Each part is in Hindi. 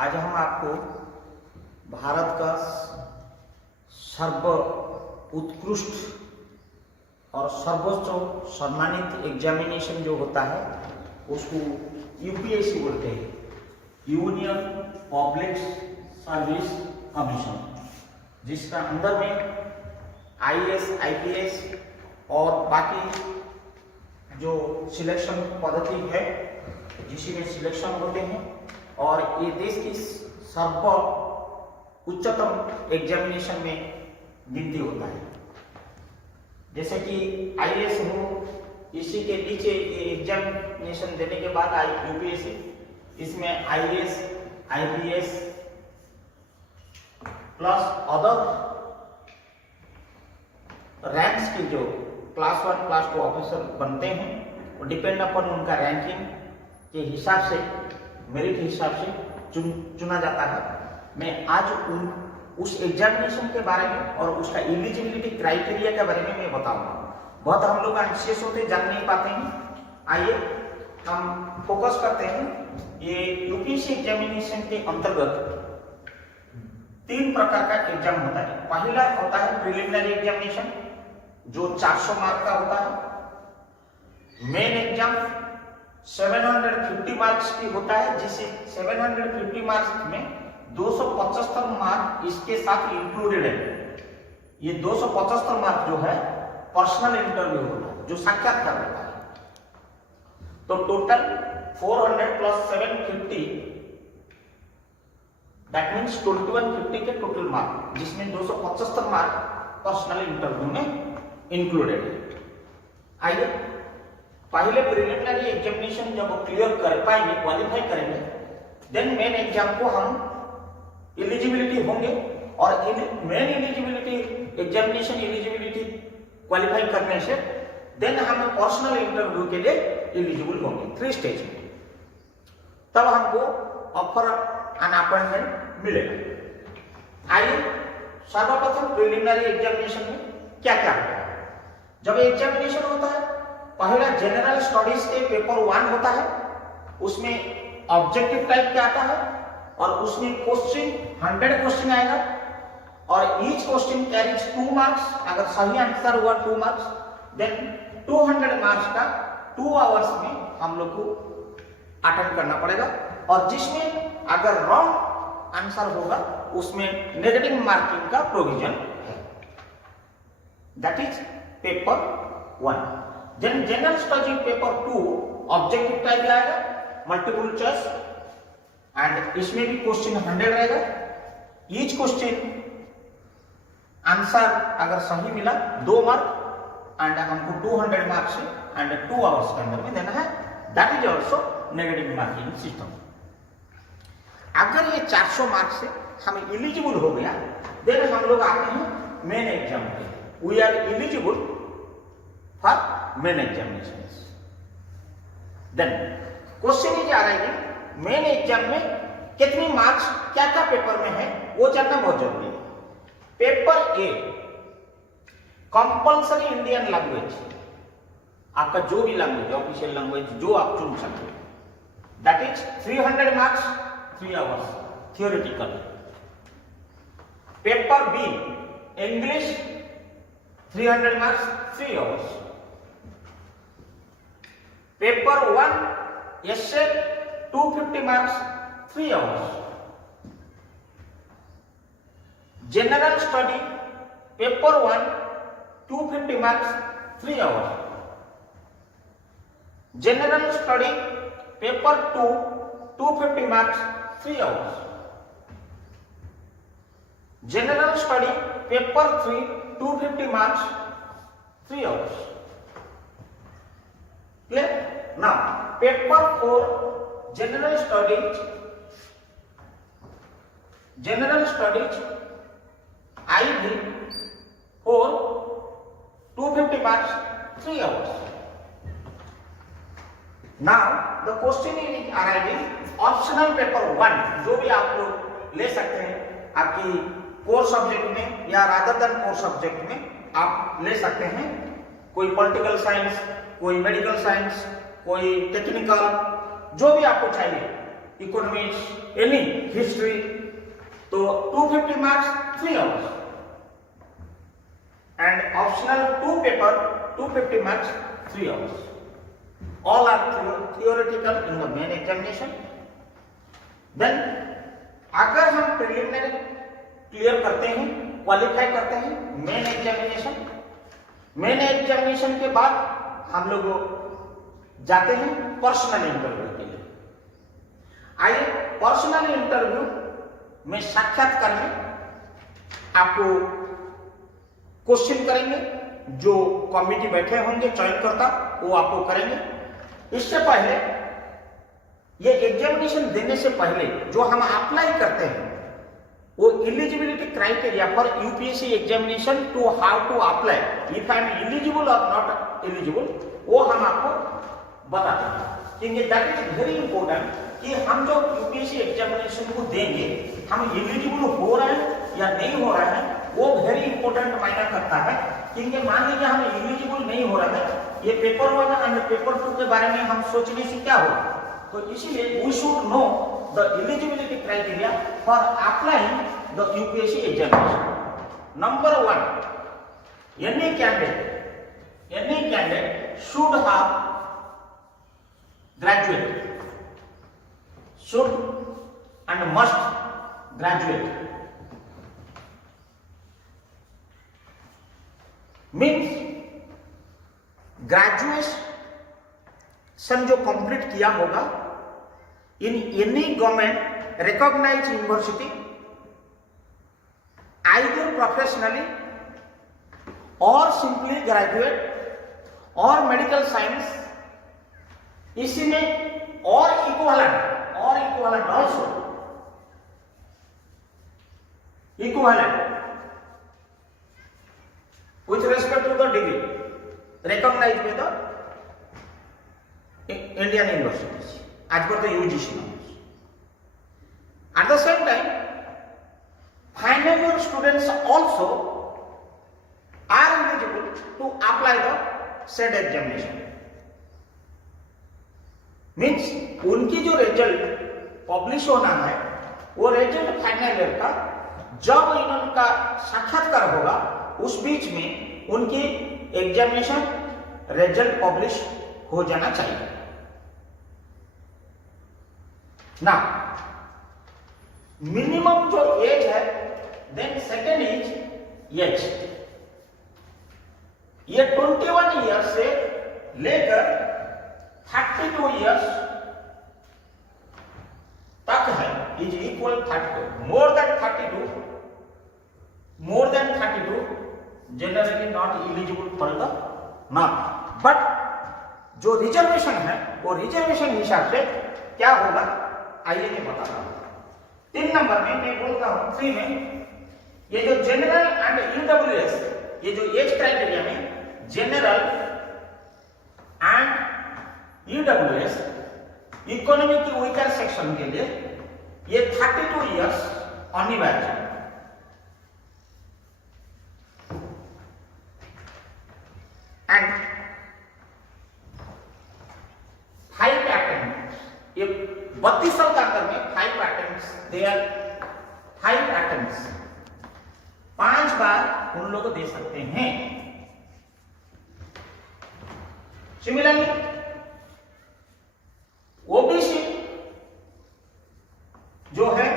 आज हम आपको भारत का सर्व उत्कृष्ट और सर्वोच्च सम्मानित एग्जामिनेशन जो होता है उसको यूपीएससी बोलते हैं, यूनियन पब्लिक सर्विस कमीशन, जिसका अंदर में आईएएस, आईपीएस और बाकी जो सिलेक्शन पद्धति है जिसमें सिलेक्शन होते हैं, और ये देश की सर्व उच्चतम एग्जामिनेशन में गिनती होता है। जैसे कि आईएएस हो, इसी के नीचे ये एग्जामिनेशन देने के बाद यूपीएससी, इसमें IAS, IPS plus other ranks के जो क्लास 1, क्लास 2 ऑफिसर बनते हैं, वो डिपेंड अपन उनका रैंकिंग के हिसाब से, मेरिट के हिसाब से चुना जाता है। मैं आज उस एग्जामिनेशन के बारे में और उसका एलिजिबिलिटी क्राइटेरिया के बारे में मैं बताऊंगा। बहुत हम लोग एंशियस होते, जान नहीं पाते हैं। आइए हम फोकस करते हैं। ये यूपीएससी एग्जामिनेशन के अंतर्गत 3 प्रकार का एग्जाम होता है। पहला होता है प्रिलिमिनरी एग्जामिनेशन जो 400 मार्क का होता है। मेन एग्जाम 750 मार्क्स की होता है, जिसे 750 मार्क्स में 275 मार्क इसके साथ इंक्लूडेड है। ये 275 मार्क जो है पर्सनल इंटरव्यू होता है, जो साक्षात्कार होता है। तो टोटल 400 प्लस 750, दैट मीन्स 2150 के टोटल मार्क, जिसमें 275 मार्क पर्सनल इंटरव्यू में इंक्लूडेड है। आइए पहले प्रिलिमिनरी एग्जामिनेशन जब क्लियर कर पाएंगे, क्वालिफाई करेंगे, देन मेन एग्जाम को हम एलिजिबिलिटी होंगे, और main eligibility examination eligibility qualify करने से देन हम पर्सनल इंटरव्यू के लिए एलिजिबल होंगे 3 स्टेज में। तब हमको ऑफर एन अपॉइंटमेंट मिलेगा। आइए सर्वप्रथम प्रिलिमिनरी एग्जामिनेशन में क्या क्या होता है। जब एग्जामिनेशन होता है, पहला जनरल स्टडीज के पेपर 1 होता है, उसमें ऑब्जेक्टिव टाइप का आता है, और उसमें क्वेश्चन 100 क्वेश्चन आएगा, और ईच क्वेश्चन कैरीज 2 मार्क्स। अगर सही आंसर हुआ 2 मार्क्स, देन 200 मार्क्स का 2 आवर्स में हम लोग को अटेंड करना पड़ेगा, और जिसमें अगर रॉन्ग आंसर होगा उसमें नेगेटिव मार्किंग का प्रोविजन है। That is paper 1। Then general study paper 2 objective type आएगा, मल्टीपल चॉइस, एंड इसमें भी क्वेश्चन 100 रहेगा। ईच क्वेश्चन आंसर अगर सही मिला 2 मार्क, एंड हमको 200 मार्क्स एंड 2 आवर्स के अंदर में देना है। That is also negative marking system. अगर ये 400 मार्क्स से हम एलिजिबल हो गया, देन हम लोग आते हैं मेन एग्जाम पे। We are eligible for main examination. Then question is आ रहा है मेन एग्जाम में कितनी मार्क्स क्या क्या पेपर में है, वो जानना बहुत जरूरी है। Paper A compulsory Indian language, आपका जो भी लैंग्वेज, ऑफिशियल लैंग्वेज जो आप चुन सकते हो, that is 300 marks, 3 hours theoretical. Paper B English 300 marks, 3 hours. Paper 1 essay 250 marks, 3 hours. General study paper 1 250 marks, 3 hours. General study paper 2 250 marks, 3 hours. General study paper 3 250 marks, 3 hours. Clear? Now paper 4 general studies IB 4 250 marks, 3 hours. Now the question is arising optional paper 1, जो भी आप लोग ले सकते हैं आपकी कोर सब्जेक्ट में या रादर देन कोर सब्जेक्ट में आप ले सकते हैं। कोई पॉलिटिकल साइंस, कोई मेडिकल साइंस, कोई टेक्निकल, जो भी आपको चाहिए इकोनॉमिक्स, एनी हिस्ट्री, तो 250 marks 3 hours and optional 2 paper 250 marks 3 hours. All are theoretical in the main examination. Then अगर हम प्रिलिमिनरी क्लियर करते हैं, क्वालिफाई करते हैं मेन एग्जामिनेशन के बाद हम लोग जाते हैं पर्सनल इंटरव्यू के लिए. आइए पर्सनल इंटरव्यू में साक्षात्कार में आपको क्वेश्चन करेंगे, जो कमिटी बैठे होंगे चयनकर्ता वो आपको करेंगे. इससे पहले ये एग्जामिनेशन देने से पहले जो हम अप्लाई करते हैं वो eligibility criteria for UPSC examination to how to apply, if I am eligible और नॉट एलिजिबल, वो हम आपको बताते हैं. क्योंकि दैट इज वेरी इंपॉर्टेंट कि हम जो यूपीएससी एग्जामिनेशन को देंगे हम एलिजिबल हो रहे हैं या नहीं हो रहे हैं, वो वेरी इंपॉर्टेंट मायना करता है. क्योंकि मान लीजिए हम एलिजिबल नहीं हो रहे हैं, ये पेपर 1 और पेपर 2 के बारे में हम सोचने से क्या होगा, तो इसीलिए we should know the eligibility criteria for applying the UPSC examination. Number 1, any candidate should have graduate, should and must graduate. Means graduation जो कंप्लीट किया होगा in any government recognised university, either professionally और सिंपली ग्रेजुएट और मेडिकल साइंस, इसी में और equivalent also equivalent with respect to the degree recognized by the Indian universities as per the UGC norms. At the same time, final year students also are eligible to apply the said examination. Means उनकी जो रिजल्ट पब्लिश होना है वो रिजल्ट फाइनल ईयर का जब इनका साक्षात्कार होगा उस बीच में उनकी एग्जामिनेशन रिजल्ट पब्लिश हो जाना चाहिए. ना मिनिमम जो एज है, देन सेकेंड एज ये 21 ईयर से लेकर 32 ईयर्स तक है, is equal 32. More than 32 generally not eligible for the not. But जो रिजर्वेशन है वो रिजर्वेशन हिसाब से क्या होगा आइए मैं बता रहा हूं. 3 नंबर में मैं बोलता हूं 3 में ये जो जनरल एंड ईडब्ल्यूएस, ये जो एज क्राइटेरिया में जनरल एंड ईडब्ल्यूएस इकोनॉमी की वीकर सेक्शन के लिए ये 32 इयर्स अनिवार्य है. एंड 5 अटेम्प्ट, ये 32 साल के अंदर में 5 अटेम्प्ट्स, दे आर 5 अटेम्प्ट्स, 5 बार उन लोग दे सकते हैं. सिमिलरली ओबीसी जो है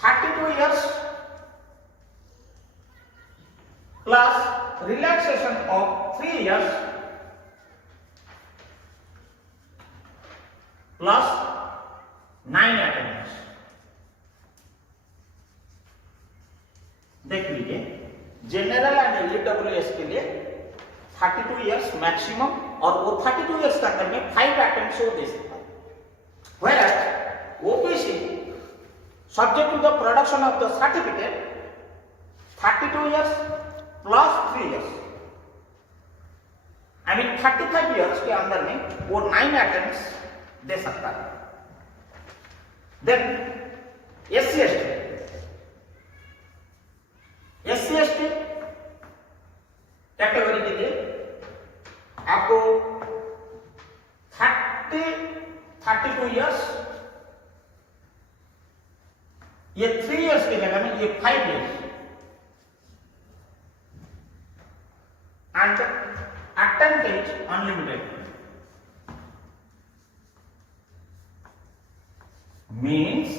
32 years plus relaxation of 3 years plus 9 attempts. देख लीजिए जनरल एंड ईडब्ल्यूएस के लिए 32 इयर्स मैक्सिमम, और वो 32 इयर्स के अंदर में 5 अटेम्प्ट्स वो दे सकता है. Whereas OBC subject to the production of the certificate 32 years plus 3 years, I mean 35 years के अंदर में वो 9 अटेम्प्ट्स दे सकता है. देन एससी एसटी कैटेगरी के लिए आपको 32 इयर्स ये 3 इयर्स की जगह में ये 5 years and attend is unlimited means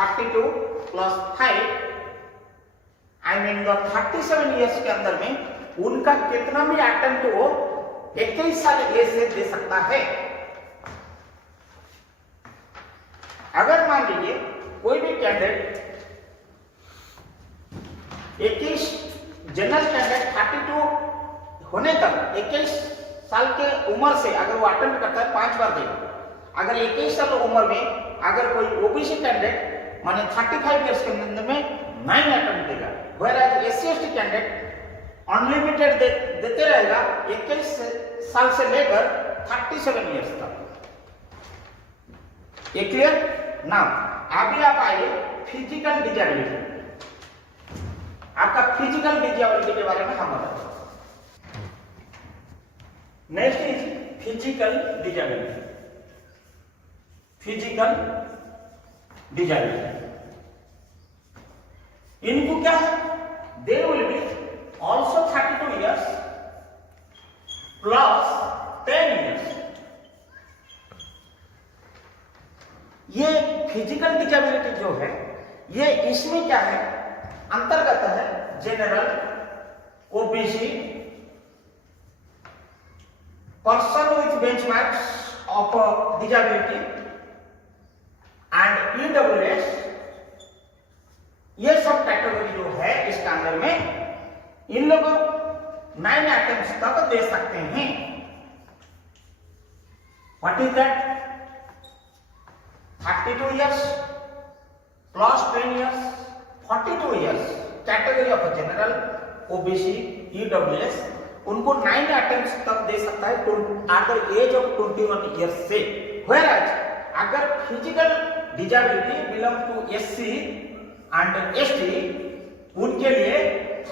32 plus 5 I mean the 37 years के अंदर में उनका कितना भी अटेम्प्ट वो 21 साल एज से दे सकता है। अगर मान लीजिए कोई भी कैंडिडेट 21 जनरल कैंडिडेट 32 होने तक 21 साल के उम्र से अगर वो अटेम्प्ट करता है 5 बार देगा। अगर 21 साल उम्र में अगर कोई ओबीसी कैंडिडेट माने 35 इयर्स के अंदर में 9 अटेम्प्ट देगा, whereas SC ST candidate unlimited देते रहेगा 21 साल से लेकर 37 इयर्स तक। ये क्लियर? नाउ अभी आप आइए फिजिकल डिजेबिलिटी। आपका फिजिकल डिजेबिलिटी के बारे में हम बताते हैं। Next is physical disability. Physical disability इनको क्या है? They will be also 32 years plus 10 years. ये फिजिकल डिजेबिलिटी जो है ये इसमें क्या है? अंतर्गत है general, OBC, person with benchmarks of disability and EWS, ये सब कैटेगरी जो है इसके अंदर में इन लोगों 9 अटेम्प्ट्स तक दे सकते हैं। What is that? 32 years plus 10 years 42 years category of general, OBC, EWS उनको 9 अटेम्प्ट्स तक दे सकता है at the age of 21 years से। व्हेयरएज अगर physical disability belong to SC and ST उनके लिए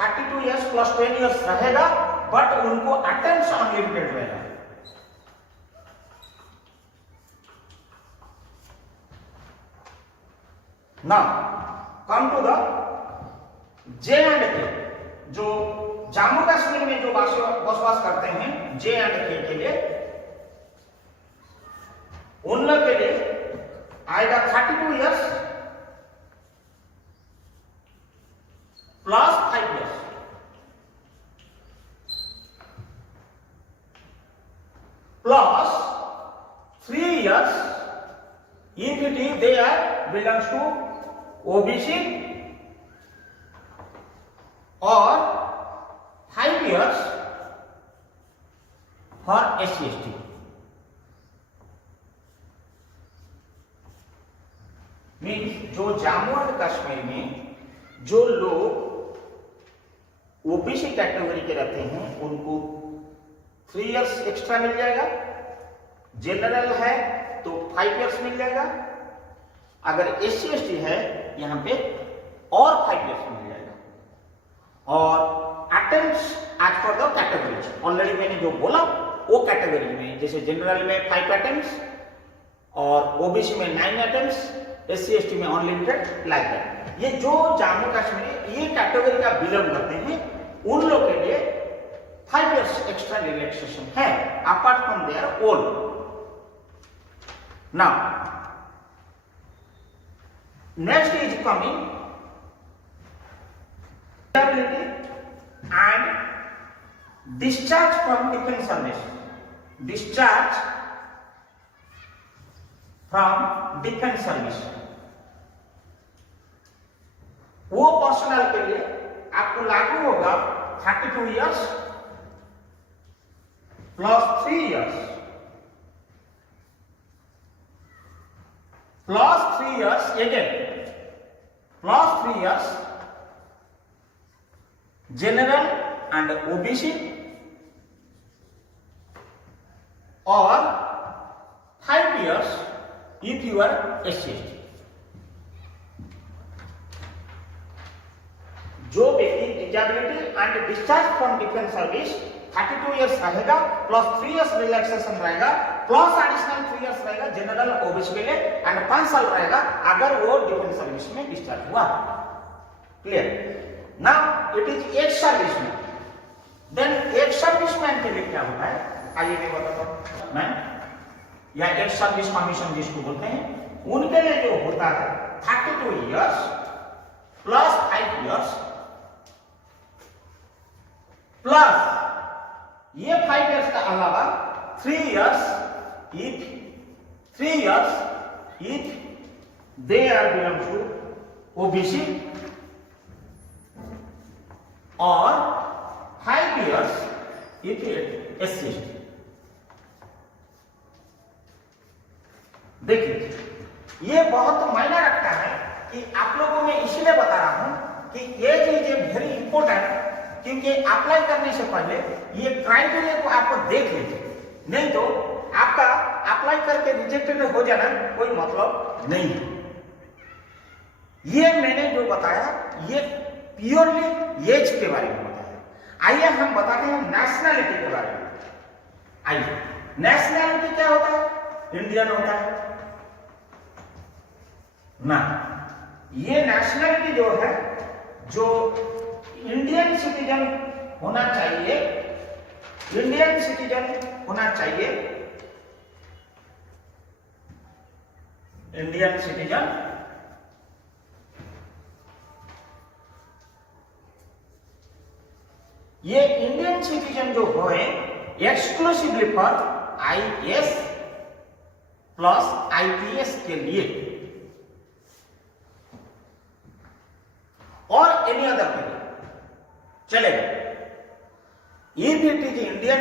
32 इयर्स प्लस 10 इयर्स रहेगा, बट उनको अटेम्प्ट्स अनलिमिटेड रहेगा। Now come to the J and K. जो जम्मू कश्मीर में जो बसवास करते हैं जे एंड के लिए, उन लोग के लिए आएगा 32 years plus 5 years plus 3 years if it is there belongs to OBC or 5 years for SC/ST। Means जो जम्मू एंड कश्मीर में जो लोग ओबीसी कैटेगरी के रहते हैं उनको 3 इयर्स एक्स्ट्रा मिल जाएगा। जनरल है तो 5 इयर्स मिल जाएगा। अगर SC/ST है यहाँ पे और 5 इयर्स मिल जाएगा। और attempts age per the categories, already मैंने जो बोला वो कैटेगरी में, जैसे जनरल में 5 अटेम्प्ट्स और ओबीसी में 9 अटेम्प्ट्स, SC/ST में अनलिमिटेड, लाइक दैट। ये जो जम्मू कश्मीर ये कैटेगरी का बिलोंग करते हैं उन लोग के लिए 5 इयर्स एक्स्ट्रा रिलैक्सेशन है apart from their own. Now, next is coming disability and discharge from defense service. Discharge from defense service. वो पर्सनल के लिए आपको लागू होगा 32 years plus 3 years plus 3 years again, plus 3 years general and OBC or 5 years if you are SC/ST। जो व्यक्ति disability and discharge from defence service 32 years रहेगा प्लस 3 इयर्स रिलैक्सेशन रहेगा प्लस एडिशनल 3 इयर्स रहेगा जनरल ओबीसी के लिए एंड 5 साल रहेगा अगर वो डिफेंस सर्विस में डिस्चार्ज हुआ। Clear? Now it is ex serviceman. Then ex serviceman के लिए क्या होता है आइए मैं बताता हूं। मैन या एक्स सर्विस कमीशन जिसको बोलते हैं उनके लिए जो होता है 32 इयर्स प्लस 5 इयर्स प्लस ये 5 इयर्स का अलावा 3 years if they are belong to OBC or 5 years if it SC। देखिए ये बहुत मायने रखता है कि आप लोगों में इसीलिए बता रहा हूं कि ये चीजें वेरी इंपॉर्टेंट क्योंकि अप्लाई करने से पहले ये क्राइटेरिया को आपको देख लीजिए, नहीं तो आपका अप्लाई करके रिजेक्टेड हो जाना कोई मतलब नहीं है। ये मैंने जो बताया ये प्योरली एज के बारे में बताया। आइए हम बताते हैं नेशनैलिटी के बारे में। आइए नेशनैलिटी क्या होता है? इंडियन होता है ना। ये नेशनैलिटी जो है जो इंडियन सिटीजन होना चाहिए, इंडियन सिटीजन होना चाहिए, इंडियन सिटीजन ये इंडियन सिटीजन जो होए exclusively for IAS plus IPS के लिए और एनी अदर के लिए चलेगा। If it is Indian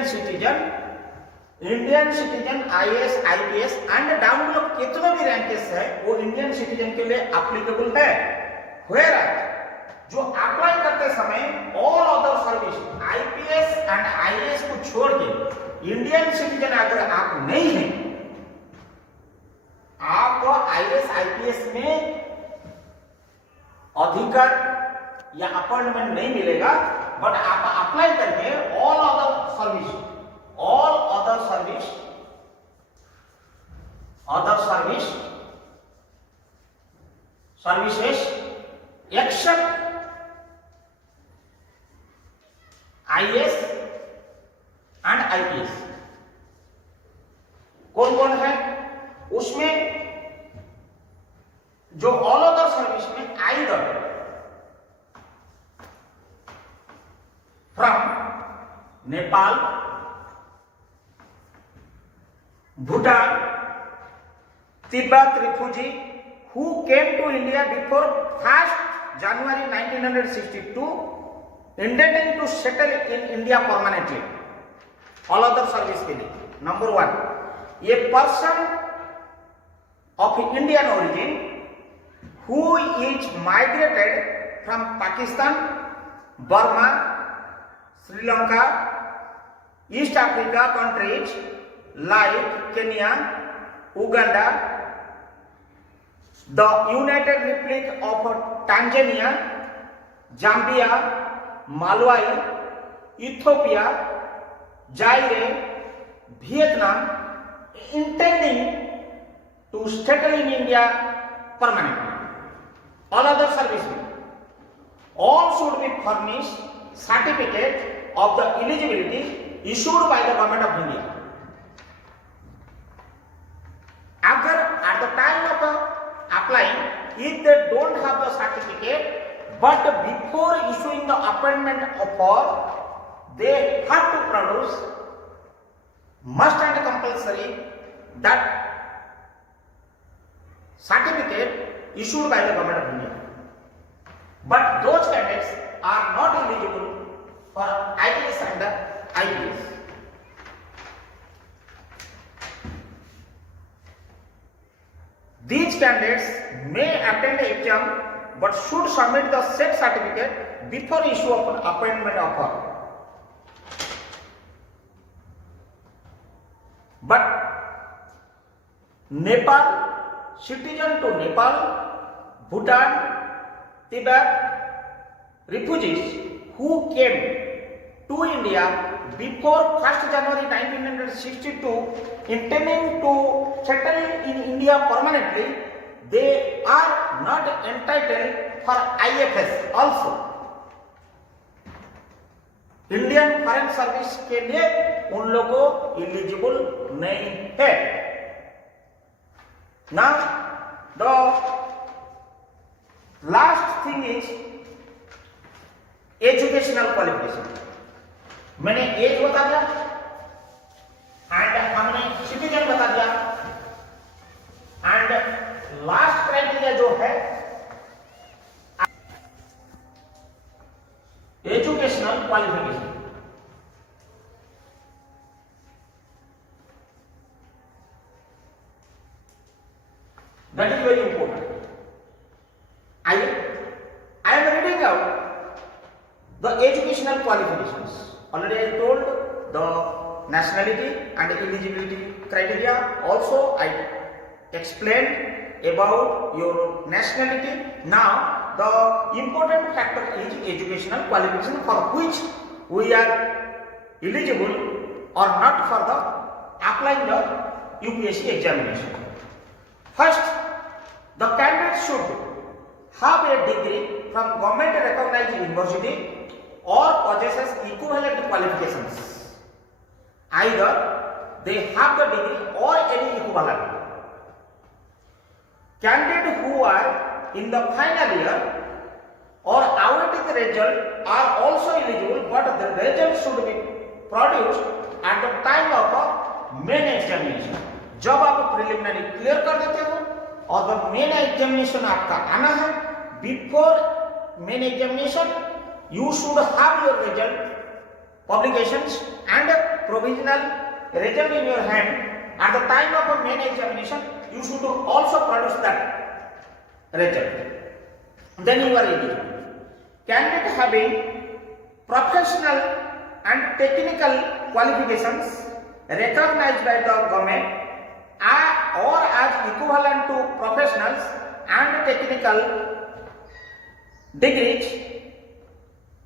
citizen IAS IPS and down लोग कितने भी रैंकेस है वो इंडियन सिटीजन के लिए एप्लीकेबल है। व्हेयरएज जो अप्लाई करते समय all other service IPS and IAS को छोड़ के इंडियन सिटीजन अगर आप नहीं हैं, आपको आईएएस आईपीएस में अधिकार या अपॉइंटमेंट नहीं मिलेगा, बट आप अप्लाई करके all other services except IAS and IPS कौन कौन है उसमें? जो ऑल अदर सर्विस में either from Nepal, Bhutan, Tibet refugee who came to India before 1st January 1962 intending to settle in India permanently। All other service के लिए number 1 a person of Indian origin who is migrated from Pakistan, Burma, Sri Lanka, East Africa countries like Kenya, Uganda, the United Republic of Tanzania, Zambia, Malawi, Ethiopia, Zaire, Vietnam, intending to settle in India permanently। All other servicemen, all should be furnished certificate of the eligibility issued by the government of India। अगर at the time of applying, if they don't have the certificate, but before issuing the appointment offer, they have to produce must and compulsory that certificate issued by the government of India. But those candidates are not eligible for IAS and IPS। These candidates may attend the exam but should submit the said certificate before issue of an appointment offer। But Nepal, citizen to Nepal, Bhutan, Tibet, refugees who came to India before 1st January 1962 intending to settle in India permanently, they are not entitled for IFS also. Indian foreign service के लिए उन लोगों को एलिजिबल नहीं है। Now the last thing is educational qualification. मैंने एज बता दिया एंड हमने सिटीजन बता दिया एंड लास्ट क्राइटेरिया जो है educational qualification. That is very important. I am reading out the educational qualifications. Already I told the nationality and eligibility criteria. Also I explained about your nationality. Now the important factor is educational qualification for which we are eligible or not for the applying the UPSC examination. First, the candidate should have a degree from government recognized university or possesses equivalent qualifications. Either they have the degree or any equivalent. Candidates who are in the final year or awaiting the result are also eligible, but the result should be produced at the time of a main examination. जब आप प्रिलिमिनरी क्लियर कर देते हो और द मेन एग्जामिनेशन आपका आना है, before main examination you should have your result, publications and provisional result in your hand. At the time of a main examination, you should also produce that result. Then you are eligible. Candidate having professional and technical qualifications recognized by the government or as equivalent to professionals and technical degrees,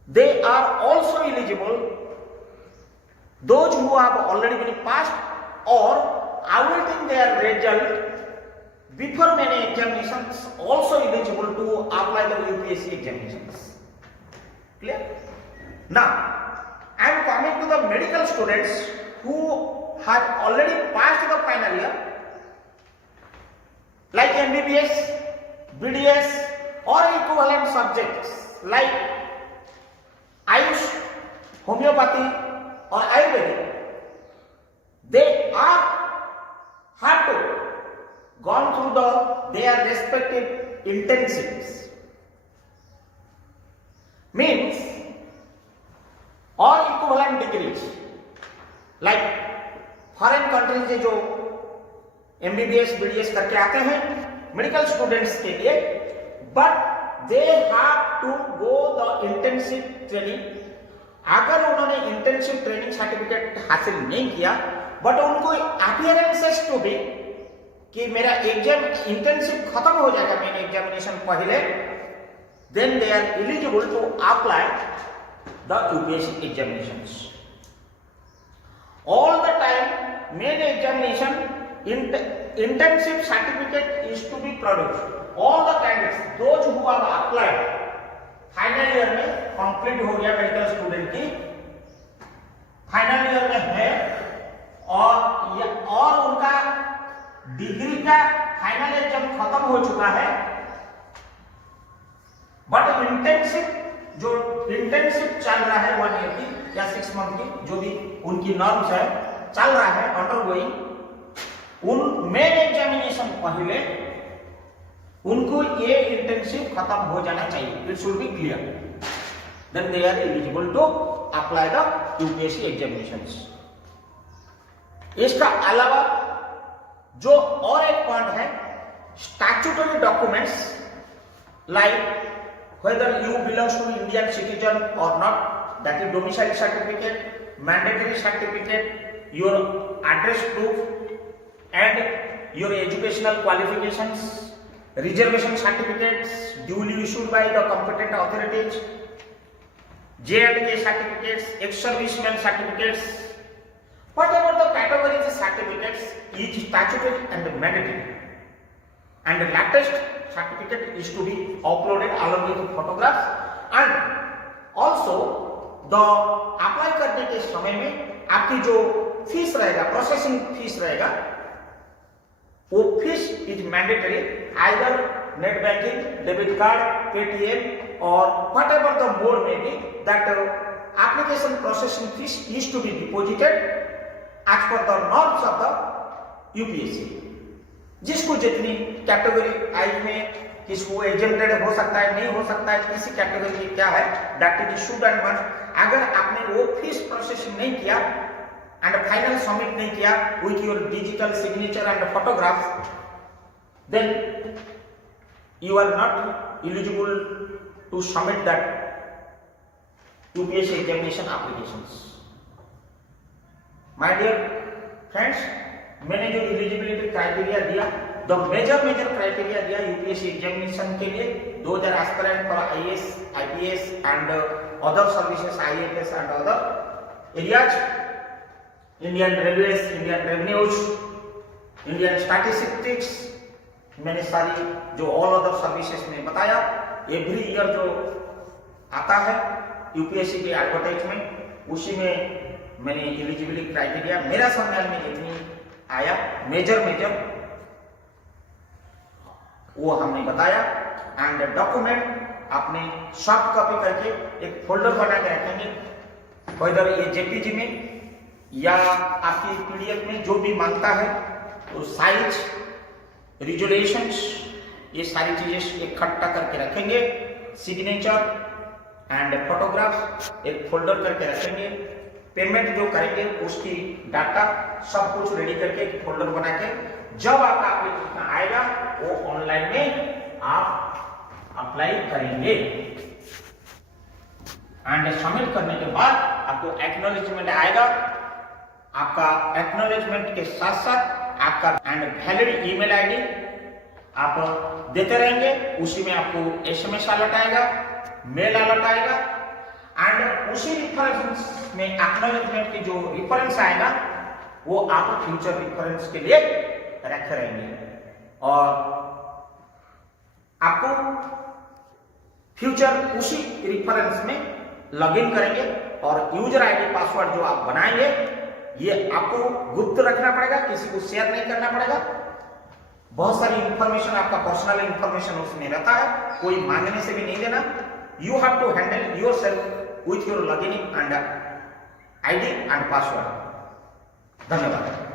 they are also eligible. Those who have already been passed or awaiting their result before many examinations also eligible to apply the UPSC examinations. Clear? Now I am coming to the medical students who have already passed the final year, like MBBS, BDS or equivalent subjects like Ayush, homeopathy or Ayurvedic. They have to gone through their respective intensives. Means or equivalent degrees. Like foreign countries से जो MBBS, BDS करके आते हैं मेडिकल स्टूडेंट्स के लिए, but they have to go the intensive training. अगर उन्होंने इंटेंसिव ट्रेनिंग सर्टिफिकेट हासिल नहीं किया बट उनको अपीयरेंसेस टू बी कि मेरा एग्जाम इंटेंसिव खत्म हो जाएगा मेन एग्जामिनेशन पहले, then they are eligible to apply the UPSC examinations. All the time main examination intensive certificate is to be produced. All the candidates, those who have applied final year में कंप्लीट हो गया मेडिकल स्टूडेंट की, फाइनल ईयर में है और उनका डिग्री का फाइनल एग्जाम खत्म हो चुका है, बट इंटेंसिव चल रहा है 1 ईयर की या 6 मंथ की, जो भी उनकी नॉर्म्स है चल रहा है अंडरगोइंग. उन मेन एग्जामिनेशन पहले उनको ये इंटेंसिव खत्म हो जाना चाहिए. It should be clear, then they are eligible to apply the UPSC examinations. इसका अलावा जो और एक पॉइंट है, statutory documents like whether you belongs to Indian citizen or not, that is domicile certificate, mandatory certificate, your address proof and your educational qualifications, reservation certificates duly issued by the competent authorities, J&K certificates, ex-serviceman certificates, whatever the categories certificates is statutory and mandatory, and the latest certificate is to be uploaded along with photographs, and also the apply करने के समय में आपकी जो फीस रहेगा, प्रोसेसिंग फीस रहेगा, वो fees is mandatory, either net banking, debit card, Paytm और whatever the mode may be, that application processing fees is to be deposited as per the norms of the UPSC. जिसको जितनी कैटेगरी आई में किसको एग्जेम्प्टेड हो सकता है, नहीं हो सकता है, किसी कैटेगरी की क्या है, that is should and must. अगर आपने वो फीस प्रोसेसिंग नहीं किया एंड फाइनल सबमिट नहीं किया with your digital signature and photographs, then you are not eligible to submit that UPSC examination applications. My dear friends, मैंने जो एलिजिबिलिटी क्राइटेरिया दिया, द मेजर क्राइटेरिया दिया यूपीएससी एग्जामिनेशन के लिए, 2000 aspirant for IAS, IPS and other services, IFS and other areas, Indian railways, Indian revenues, Indian statistics, मैंने सारी जो ऑल अदर सर्विसेज में बताया. एवरी ईयर जो आता है यूपीएससी के एडवर्टाइजमेंट, उसी में मैंने एलिजिबिलिटी क्राइटेरिया मेरा संज्ञान में जितनी आया मेजर वो हमने बताया. एंड डॉक्यूमेंट आपने सॉफ्ट कॉपी करके एक फोल्डर बना के रखेंगे, वेदर ये जेपीजी में या आपकी पीडीएफ में जो भी मांगता है, तो साइज, रिजोल्यूशंस, ये सारी चीजें इकट्ठा करके रखेंगे. सिग्नेचर एंड फोटोग्राफ एक फोल्डर करके रखेंगे. पेमेंट जो करेंगे उसकी डाटा सब कुछ रेडी करके एक फोल्डर बना के, जब आपका एप्लीकेशन आएगा वो ऑनलाइन में आप अप्लाई करेंगे. एंड सबमिट करने के बाद आपको एक्नॉलेजमेंट आएगा. आपका एक्नॉलेजमेंट के साथ साथ आपका एंड वैलिड ईमेल आईडी आप देते रहेंगे. उसी में आपको एसएमएस अलर्ट आएगा, मेल अलर्ट आएगा, एंड उसी रिफरेंस में एक्नॉलेजमेंट की जो रिफरेंस आएगा वो आप फ्यूचर रिफरेंस के लिए रखे रहेंगे. और आपको फ्यूचर उसी रिफरेंस में लॉगिन करेंगे और यूजर आईडी पासवर्ड जो आप बनाएंगे ये आपको गुप्त रखना पड़ेगा, किसी को शेयर नहीं करना पड़ेगा. बहुत सारी इंफॉर्मेशन, आपका पर्सनल इंफॉर्मेशन उसमें रहता है, कोई मांगने से भी नहीं देना. You have to handle yourself with your login and ID and password. धन्यवाद.